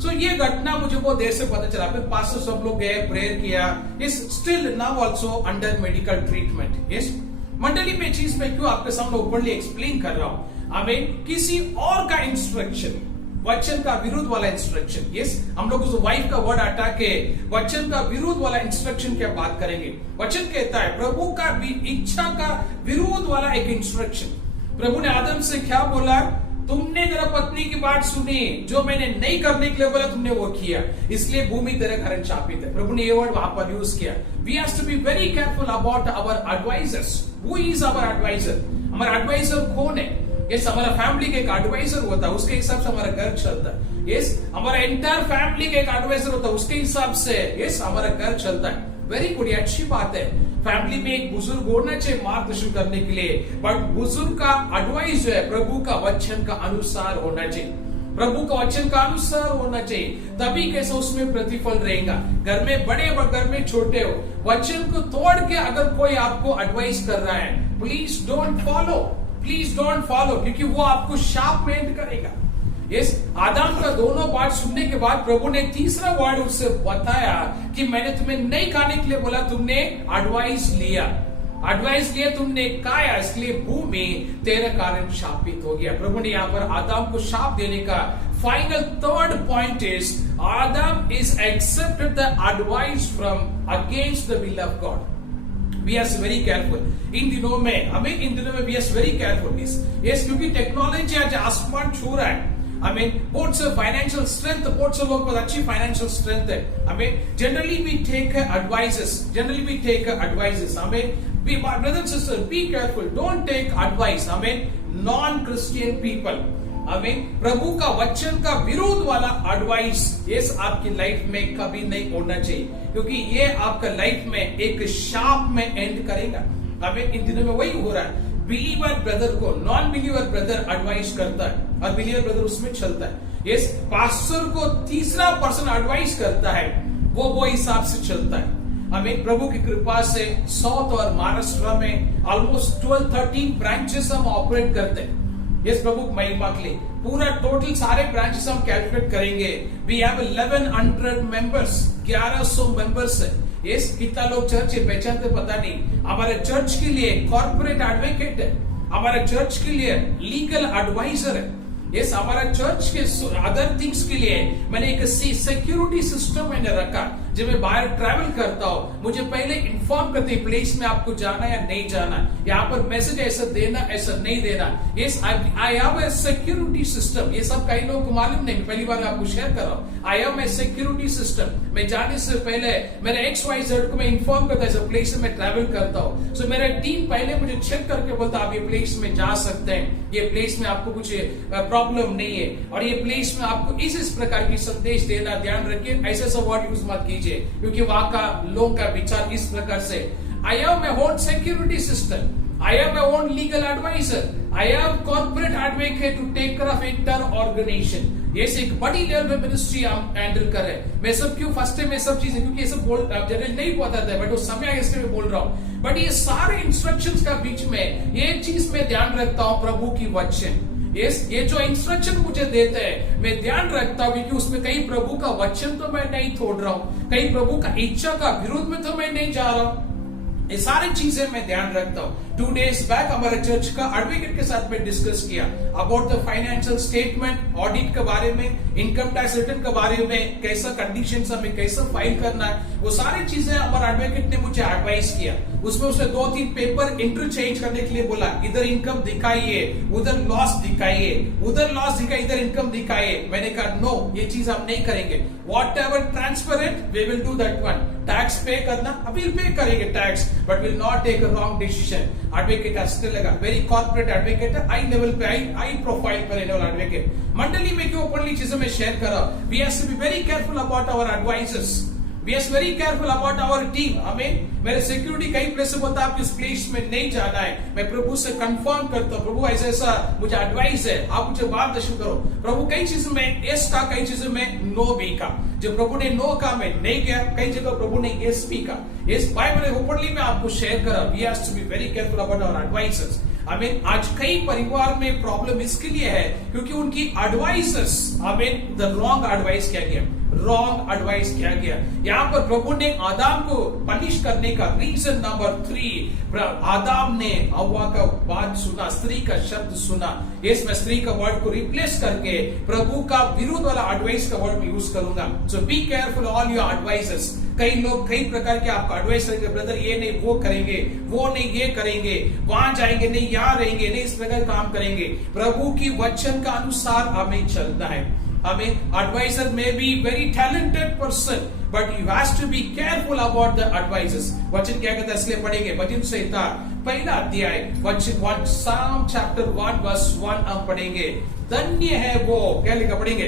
so ये घटना मुझे बहुत देर से पता चला। फिर पास्टर सब लोग गए, प्रेयर किया। Yes, still now also under medical treatment. Yes, मंडली में चीज मैं क्यों आपके सामने ओपनली एक्सप्लेन कर रहा हूं, हमें किसी और का इंस्ट्रक्शन, वचन का विरुद्ध वाला इंस्ट्रक्शन, यस, हम लोग उस वाइफ का वर्ड हटा के वचन का विरुद्ध वाला इंस्ट्रक्शन की बात करेंगे। वचन कहता है प्रभु का इच्छा का विरुद्ध वाला एक इंस्ट्रक्शन। प्रभु ने आदम से क्या बोला, तुमने तेरा पत्नी की बात सुनी, जो मैंने नहीं करने के लिए बोला तुमने वो किया, इसलिए भूमि तेरे कारण शापित है। प्रभु ने ये वर्ड वहां पर यूज किया। We have to be very careful about our advisers. Who is our adviser? हमारा एडवाइजर कौन है? यस, हमारा फैमिली का एक एडवाइजर होता है, उसके हिसाब से हमारा घर चलता है। यस, हमारा एंटायर फैमिली का एक एडवाइजर होता है, उसके हिसाब से यस हमारा घर चलता है। वेरी गुड, अच्छी बात है। फैमिली में एक बुजुर्ग होना चाहिए मार्गदर्शन करने के लिए, बट बुजुर्ग का एडवाइस जो है प्रभु का वचन का अनुसार होना चाहिए। प्रभु का वचन का अनुसार होना चाहिए, तभी कैसे उसमें प्रतिफल रहेगा। घर में बड़े व घर में छोटे हो, वचन को तोड़ के अगर कोई आपको एडवाइस कर रहा है, please don't follow, please don't follow, क्योंकि वो आपको शार्प में एंड करेगा। यस, आदम का दोनों बात सुनने के बाद प्रभु ने तीसरा वर्ड उससे बताया कि मैंने तुम्हें नहीं खाने के लिए बोला, तुमने एडवाइस लिया, तुमने खाया, इसलिए भूमि तेरे कारण शापित हो गया। प्रभु ने यहाँ पर आदम को शाप देने का फाइनल थर्ड पॉइंट इज, आदम is accepted the advice from against the will of God. We are very careful इन दिनों में, we are very careful. Yes, क्योंकि टेक्नोलॉजी आज आसमान छू रहा है। बहुत से फाइनेंशियल स्ट्रेंथ, बहुत से लोग अच्छी फाइनेंशियल स्ट्रेंथ है। Generally we take advices. Brother and sister, be careful, don't take advice non Christian people. प्रभु का वचन का विरोध वाला एडवाइस यस आपकी लाइफ में कभी नहीं होना चाहिए, क्योंकि ये आपका लाइफ में एक शाप में एंड करेगा। इन दिनों में वही हो रहा है। बिलीवर ब्रदर को नॉन बिलीवर ब्रदर एडवाइस करता है और बिलीवर ब्रदर उसमें चलता है। यस, पास्टर को तीसरा पर्सन एडवाइस करता है, वो हिसाब से चलता है। प्रभु की कृपा से साउथ और महाराष्ट्र में ऑलमोस्ट 12-13 ब्रांचेस हम ऑपरेट करते हैं। यस, प्रभु महिमा के लिए पूरा टोटल सारे ब्रांचेस हम कैलकुलेट करेंगे। वी हैव 1100 मेंबर्स, 1100 मेंबर्स है। यस, कितना लोग चर्च पहचानते पता नहीं। हमारे चर्च के लिए कॉर्पोरेट एडवोकेट है, हमारे चर्च के लिए लीगल एडवाइजर है। यस, हमारा चर्च के अदर थिंग्स के लिए मैंने एक सिक्योरिटी सिस्टम मैंने रखा। जब मैं बाहर ट्रैवल करता हूं, मुझे पहले इन्फॉर्म करते प्लेस में आपको जाना या नहीं जाना, यहाँ पर मैसेज ऐसा देना ऐसा नहीं देना। Yes, I have a security system. ये सब कई लोगों को मालूम नहीं, पहली बार आपको शेयर कर रहा हूं। I have a security system. मैं जाने से पहले मेरे XYZ को मैं इन्फॉर्म करता है प्लेस में ट्रैवल करता हूँ। सो मेरा टीम पहले मुझे चेक करके बोलता आप ये प्लेस में जा सकते हैं, ये प्लेस में आपको कुछ प्रॉब्लम नहीं है, और ये प्लेस में आपको इस प्रकार की संदेश देना, ध्यान रखिए ऐसे सब वर्ड यूज मत कीजिए, क्योंकि वहां का लोगों का विचार इस प्रकार से। I have my own security system, I have my own legal advisor. I have corporate advocate to take care of entire organization. ये एक बड़ी लेवल पे मिनिस्ट्री हम हैंडल कर रहे हैं। मैं सब क्यों फर्स्ट टाइम सब चीजें, क्योंकि ये सब जनरल नहीं पता था, बट उस समय इसलिए मैं बोल रहा हूँ। बट ये सारे इंस्ट्रक्शंस का बीच में ये एक चीज मैं ध्यान रखता हूँ, प्रभु की वचन। ये जो इंस्ट्रक्शन मुझे देते हैं मैं ध्यान रखता हूँ, क्योंकि उसमें कहीं प्रभु का वचन तो मैं नहीं छोड़ रहा हूँ, कहीं प्रभु का इच्छा का विरोध में तो मैं नहीं जा रहा हूँ। ये सारी चीजें मैं ध्यान रखता हूँ। 2 days बैक हमारे चर्च का एडवोकेट के साथ में डिस्कस किया about the financial statement, audit के बारे में, इनकम टैक्स रिटर्न के बारे में, कैसा कंडीशंस हमें कैसा फाइल करना है, वो सारी चीजें हमारा एडवोकेट ने मुझे एडवाइस किया। उसमें उसने 2-3 पेपर इंटरचेंज करने के लिए बोला, इधर इनकम दिखाइए, उधर लॉस दिखाइए, उधर लॉस दिखाइए, इधर इनकम दिखाइए। मैंने कहा नो, ये चीज हम नहीं करेंगे। Whatever transparent we will do that one. Tax pay करना अभी पे करेंगे tax, but will not take a wrong decision. Advocate still लगा very corporate advocate, high level पे, हाई प्रोफाइल पर रहने वाला एडवोकेट। मंडली में क्यों ओपनली चीजें मैं शेयर कर रहा हूं। We have to be very careful about our advisers, we are very careful about our team. हमें मेरे सिक्योरिटी कई प्लेस से बोलता है आप इस प्लेस में नहीं जाना है। मैं प्रभु से कंफर्म करता हूँ, प्रभु ऐसा ऐसा मुझे एडवाइस है, आप मुझे मार्गदर्शन करो। प्रभु कई चीजों में यस का, कई चीजों में नो भी का। जो प्रभु ने नो का मैं नहीं किया, कई जगह प्रभु ने यस भी का। इस बाइबल ओपनली मैं आपको शेयर करा। We have to be very careful about our advisers. आज कई परिवार में प्रॉब्लम इसके लिए है क्योंकि उनकी एडवाइजर्स द रॉन्ग एडवाइस क्या किया, रॉन्ग एडवाइस क्या किया। यहाँ पर प्रभु ने आदाम को पनिश करने का रीजन नंबर 3, आदाम ने हव्वा का बात सुना, स्त्री का शब्द सुना। इसमें स्त्री का वर्ड को रिप्लेस करके प्रभु का विरोध वाला एडवाइस का वर्ड यूज करूंगा। So be careful all your advisers. कई लोग कई प्रकार के आपको एडवाइस करेंगे, ब्रदर ये नहीं वो करेंगे, वो नहीं ये करेंगे, वहां जाएंगे नहीं यहाँ रहेंगे नहीं, इस प्रकार काम करेंगे। प्रभु की वचन का अनुसार हमें चलना है। हमें एडवाइजर में be very talented person, but you have to be careful about the advisers. वचन क्या कहता है, इसलिए पढ़ेंगे भजन संहिता पहला अध्याय वचन 1 साम चैप्टर 1 वर्स 1 हम पढ़ेंगे। धन्य है वो, क्या लिखा पढ़ेंगे,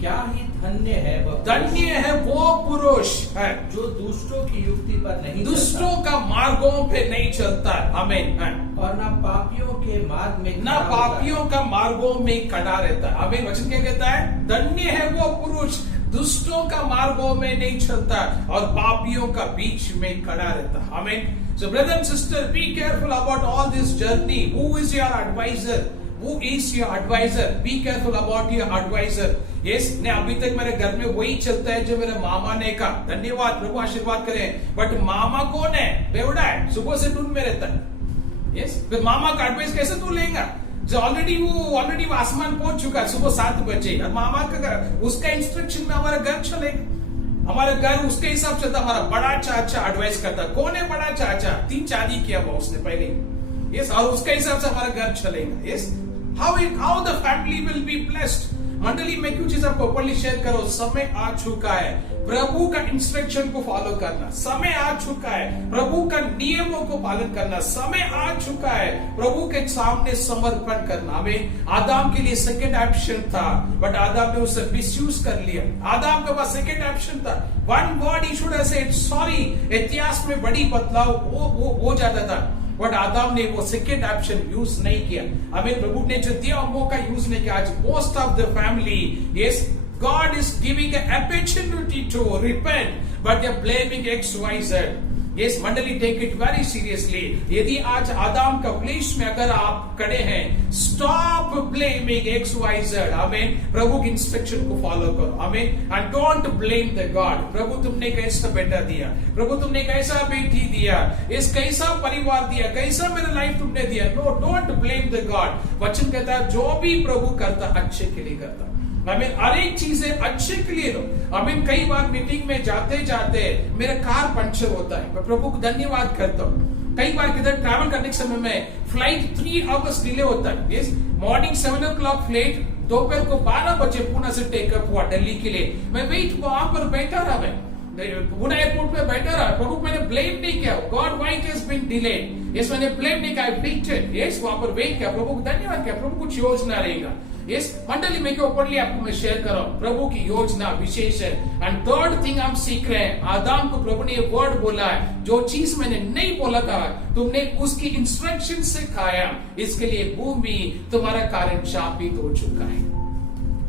क्या ही धन्य है वो, धन्य है वो पुरुष है जो दुष्टों की युक्ति पर नहीं, दुष्टों का मार्गों पे नहीं चलता। आमीन। और ना पापियों के मार्ग में, ना पापियों का मार्गों में खड़ा रहता है। आमीन। वचन क्या कहता है, धन्य है वो पुरुष दुष्टों का मार्गों में नहीं चलता और पापियों का बीच में खड़ा रहता। आमीन। So brother and sister, be careful about all this journey. Who is your advisor? Who is your advisor? Be careful about your advisor. Yes, ने अभी तक मेरे घर में वही चलता है जो मेरे मामा ने कहा। धन्यवाद, प्रभु आशीर्वाद करें। बट मामा कौन है, बेवड़ा है, सुबह से ढूंढ में रहता है। यस, फिर मामा का एडवाइस कैसे तू लेगा, जो ऑलरेडी वो आसमान पहुंच चुका है सुबह 7 बजे, और मामा का उसका इंस्ट्रक्शन में हमारा घर चलेगा, हमारा घर उसके हिसाब से। हमारा बड़ा चाचा एडवाइस करता, कौन है बड़ा चाचा, 3 शादी किया हुआ उसने पहले। यस, और उसके हिसाब से हमारा घर चलेगा। Yes, how the family will be blessed. मंडली में क्यों चीज आपको ओपनली शेयर करो, समय आ चुका है प्रभु का इंस्ट्रक्शन को फॉलो करना, समय आ चुका है प्रभु का नियमों को पालन करना, समय आ चुका है प्रभु के सामने समर्पण करना। हमें आदाम के लिए सेकंड ऑप्शन था, बट आदाम ने उसे मिसयूज कर लिया। आदाम के पास सेकंड ऑप्शन था, one word he should have said sorry. इतिहास में बड़ी बदलाव हो जाता था, बट आदाम ने वो सेकेंड ऑप्शन यूज नहीं किया। हमें प्रभु ने जो दिया मौका यूज नहीं किया। आज most of the family, yes, God is giving an opportunity to repent, but they're blaming XYZ. Yes, मंडली take it very seriously. यदि आज आदाम का प्लेस में अगर आप खड़े हैं, stop blaming XYZ. आमीन। प्रभु के इंस्ट्रक्शन को फॉलो करो। आमीन। And don't blame the God. प्रभु तुमने कैसा बेटा दिया, प्रभु तुमने कैसा बेटी दिया, इस कैसा परिवार दिया, कैसा मेरा लाइफ तुमने दिया। No, don't blame the God. वचन कहता है जो भी प्रभु करता अच्छे के लिए करता। हर एक चीजें अच्छे के लिए लो। कई बार मीटिंग में जाते जाते मेरा कार पंक्चर होता है, मैं प्रभु को धन्यवाद करता हूँ। कई बार किधर ट्रैवल करने के समय में फ्लाइट 3 आवर्स डिले होता है। यस, मॉर्निंग 7 o'clock फ्लाइट, दोपहर को 12 बजे पुणे से टेकअप हुआ दिल्ली के लिए। मैं वहां पर बैठा रहा, मैं पुणे एयरपोर्ट में बैठा रहा। प्रभु मैंने ब्लेम नहीं किया, God why it has been delayed. Yes, मैंने ब्लेम नहीं किया, आई वेटेड। यस, वहां पर वेट किया, प्रभु को धन्यवाद किया, प्रभु कुछ योजना रहेगा। यस, मंडली में के ओपनली आपको मैं शेयर कर रहा हूं, प्रभु की योजना विशेष है। एंड थर्ड थिंग हम सीख रहे हैं, आदाम को प्रभु ने ये वर्ड बोला है, जो चीज मैंने नहीं बोला था तुमने उसकी इंस्ट्रक्शन से खाया, इसके लिए भूमि तुम्हारा कारण शापित हो चुका है।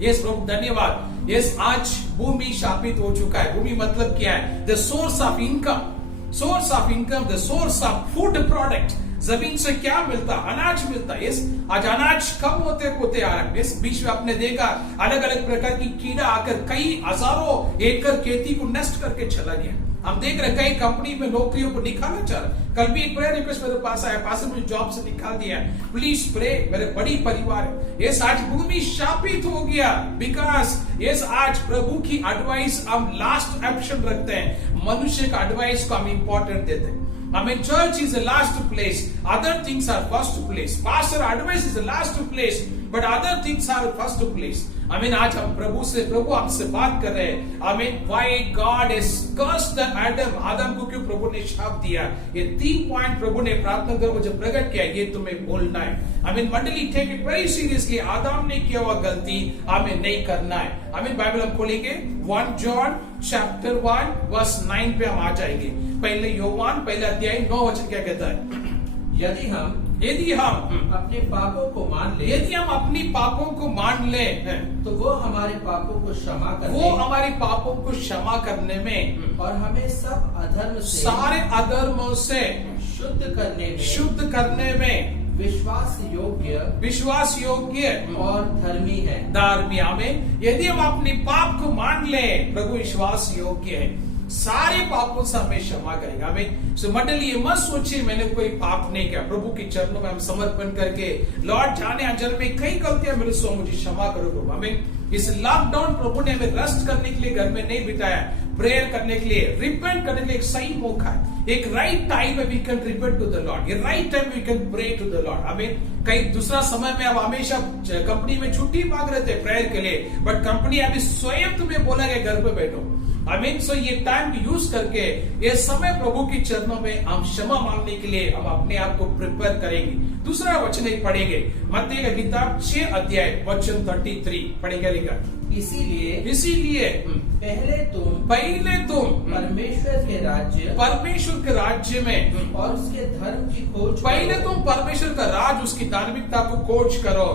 यस प्रभु धन्यवाद। यस, आज भूमि शापित हो चुका है। भूमि मतलब क्या है? The source of income, source of income, the source of food product. जमीन से क्या मिलता? अनाज मिलता है। आज अनाज कम होते होते आ रहा है। इस बीच में आपने देखा अलग अलग प्रकार की कीड़ा आकर कई हजारों एकड़ खेती को नष्ट करके चला गया। हम देख रहे कई कंपनी में नौकरियों को निकाला जा रहा। कल भी एक प्रेयर रिक्वेस्ट मेरे पास आया, पास मुझे जॉब से निकाल दिया, प्लीज प्रे, मेरे बड़ी परिवार है। ये आज भूमि शापित हो गया बिकॉज ये आज प्रभु की एडवाइस हम लास्ट ऑप्शन रखते हैं, मनुष्य का एडवाइस को हम इंपॉर्टेंट देते हैं। church is the last place, other things are first place. Pastor advice is the last place, but other things are first place. आज हम प्रभु आपसे बात कर रहे हैं। why God has cursed the Adam, आदम को क्यों प्रभु ने शाप दिया? ये 3 पॉइंट प्रभु ने प्रार्थना कर मुझे प्रकट किया, ये तुम्हें बोलना है। मंडली टेक इट वेरी सीरियसली। आदम ने किया हुआ गलती हमें नहीं करना है। बाइबल हम खोलेंगे 1 John chapter 1 verse 9 पे हम आ जाएंगे। पहले योवान पहला अध्याय 9 वचन क्या कहता है? यदि हम अपने पापों को मान ले, यदि हम अपनी पापों को मान ले, तो वो हमारे पापों को क्षमा करने में और हमें सब अधर्म से, सारे अधर्मों से शुद्ध करने में विश्वास योग्य और धर्मी है। यदि हम अपने पाप को मान ले, प्रभु विश्वास योग्य है, सारे पापों से हमें क्षमा करेगा। मंडली ये मत सोचिए मैंने कोई पाप नहीं किया। प्रभु के चरणों में हम समर्पण करके, लॉर्ड जाने अनजाने में कई गलतियां मेरे सो, मुझे क्षमा करो प्रभु। इस लॉकडाउन प्रभु ने हमें रेस्ट करने के लिए घर में नहीं बिताया, प्रेयर करने के लिए, रिपेंट करने के लिए एक सही मौका है, एक right time we can repent to the Lord, ये right time we can pray to the Lord. कई दूसरा समय में अब हमेशा कंपनी में छुट्टी मांग रहे थे प्रेयर के लिए, बट कंपनी अभी स्वयं तुम्हें बोला गया घर पे बैठो। सो ये टाइम यूज करके ये समय प्रभु के चरणों में हम क्षमा मांगने के लिए हम अपने आप को प्रिपेयर करेंगे। दूसरा वचन एक पढ़ेंगे, मत्ती का किताब 6 अध्याय वचन 33 पढ़ेगा लिखा, इसीलिए पहले तुम परमेश्वर के राज्य में और उसके धर्म की खोज, पहले तुम परमेश्वर का राज, उसकी धार्मिकता को खोज करो,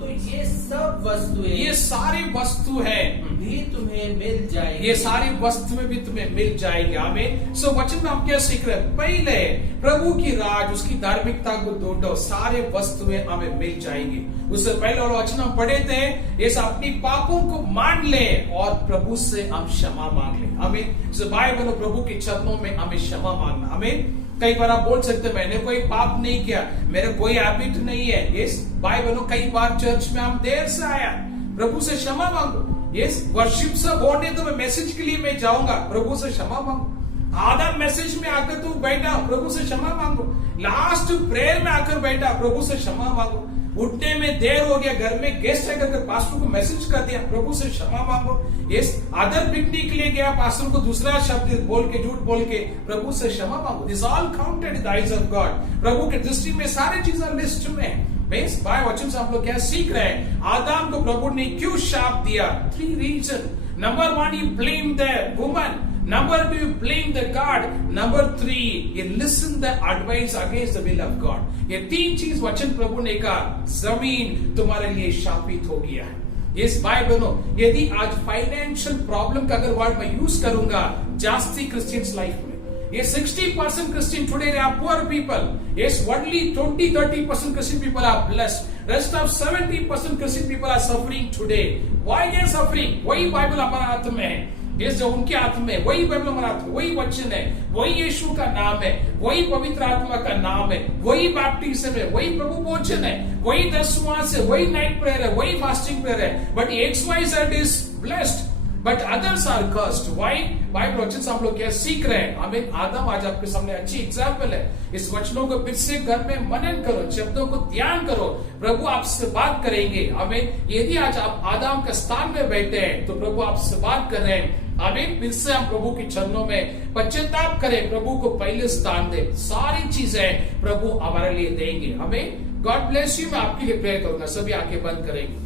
तो ये सब वस्तुएं, ये सारी वस्तु है भी तुम्हें मिल जाएगी, ये सारी वस्तुएं भी तुम्हें मिल जाएगी। आमीन। सो वचन में हम क्या सीख रहे हैं? पहले प्रभु की राज, उसकी धार्मिकता को ढूंढो, सारे वस्तुएं हमें मिल जाएंगी। उससे पहले और वचन हम पढ़े थे, ये अपनी पापों को मान ले और प्रभु से हम क्षमा मांग ले। आमीन। बाइबल प्रभु के चरणों में हमें क्षमा मांगना। आमीन। कई बार आप बोल सकते मैंने कोई पाप नहीं किया, मेरा कोई हैबिट नहीं है। यस, बाइबल कई बार चर्च में हम देर से आया, प्रभु से क्षमा मांगो। यस, वर्शिप सब होने तो मैं मैसेज के लिए मैं जाऊंगा, प्रभु से क्षमा मांगो। आधा मैसेज में आकर तू बैठा, प्रभु से क्षमा मांगो। लास्ट प्रेयर में आकर बैठा, प्रभु से क्षमा मांगो। उठने में देर हो गया, घर में गेस्ट आकर पास्टर को मैसेज कर दिया, प्रभु से क्षमा मांगो। यस, अदर पिकनिक के लिए गया, पास्टर को दूसरा शब्द बोल के, झूठ बोल के, प्रभु से क्षमा मांगो। This all counted in the eyes of God. प्रभु के दृष्टि में सारी चीजें लिस्ट में है। बाय वचन से हम लोग क्या सीख रहे हैं? आदम को प्रभु ने क्यों शाप दिया? 3 reason. Number 1, he blamed the woman. Number 2, you blame the God. Number 3, you listen the advice against the will of God. ये 3 चीज वचन प्रभु ने कहा, जमीन तुम्हारे लिए शापित हो गया है। इस भाई बहनों, यदि आज फाइनेंशियल प्रॉब्लम का अगर वर्ड मैं यूज करूंगा जास्ती क्रिश्चियंस लाइफ में, ये 60% Christian today they are poor people. Yes, only 20-30% Christian people are blessed. Rest of 70% Christian people are suffering today. Why they are suffering? वही बाइबल हमारे हाथ में है। ये जो उनके हाथ में वही बाइबल हमारे हाथ में, वही वचन है, वही यीशु का नाम है, वही पवित्र आत्मा का नाम है, वही बैप्टिज्म है, वही प्रभु भोजन है, वही 10 उपवास है, वही नाइट प्रेयर है, वही फास्टिंग प्रेयर है. But XYZ is blessed but others are cursed. Why? Bible वचन से हम लोग क्या सीख रहे हैं? हमें आदम आज आपके सामने अच्छी एग्जाम्पल है. इस वचनों को फिर से घर में मनन करो, शब्दों को ध्यान करो. प्रभु आपसे बात करेंगे. हमें यदि आज आप आदम के स्थान में बैठे हैं तो प्रभु आपसे बात कर रहे हैं. हमें फिर से हम प्रभु के चरणों में पश्चाताप करें, प्रभु को पहले स्थान दे. सारी चीजें प्रभु हमारे लिए देंगे. हमें गॉड ब्लेस यू. मैं आपके लिए प्रेयर करूंगा. सभी आंखें बंद करेंगे.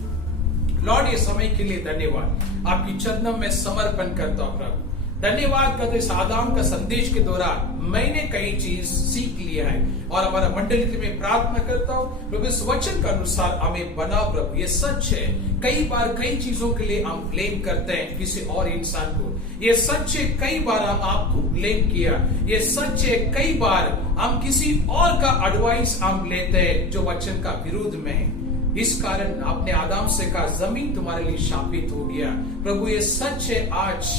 लॉर्ड, ये समय के लिए धन्यवाद. आपकी चरणों में समर्पण करता हूं प्रभु. धन्यवाद करते इस आदाम का संदेश के दौरान मैंने कई चीज सीख लिया है और हमारा मंडली के में प्रार्थना करता हूं प्रभु इस वचन के अनुसार हमें बनाओ प्रभु. ये सच है, कई बार कई चीजों के लिए हम ब्लेम करते हैं किसी और इंसान को. ये सच है, कई बार हम आपको ब्लेम किया. ये सच है, कई बार हम किसी और का एडवाइस हम लेते हैं जो वचन का विरोध में है. इस कारण आपने आदम से कहा जमीन तुम्हारे लिए शापित हो गया. प्रभु ये सच है, आज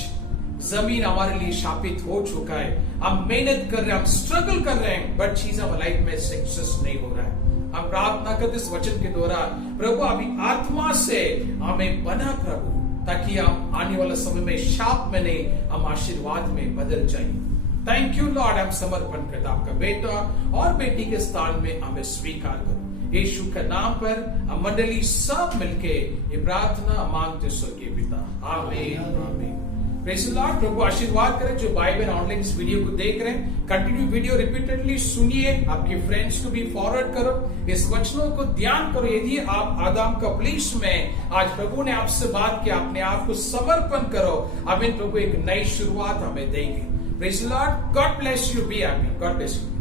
जमीन हमारे लिए शापित हो चुका है. हम मेहनत कर रहे हैं, हम स्ट्रगल कर रहे हैं, बट चीज हमारी लाइफ में सक्सेस नहीं हो रहा है. हम प्रार्थना करते इस वचन के दौरान प्रभु अभी आत्मा से हमें बना प्रभु, ताकि हम आने वाला समय में शाप में नहीं, हम आशीर्वाद में बदल जाए. Thank you Lord. हम समर्पण करते आपका बेटा और बेटी के स्थान में हमें स्वीकार करो. यीशु के नाम पर हम मंडली सब मिलके ये प्रार्थना मांगते स्वर्गीय पिता. आमीन आमीन. Praise the Lord. प्रभु आशीर्वाद करें. जो भाई बहन ऑनलाइन इस वीडियो को देख रहे हैं, कंटिन्यू वीडियो रिपीटेडली सुनिए, आपके फ्रेंड्स को भी फॉरवर्ड करो. इस वचनों को ध्यान करो. यदि आप आदम का प्लेस में आज प्रभु ने आपसे बात किया, अपने आप को समर्पण करो. हमें प्रभु एक नई शुरुआत हमें देंगे. Praise the Lord. God bless you. Be happy. God bless you.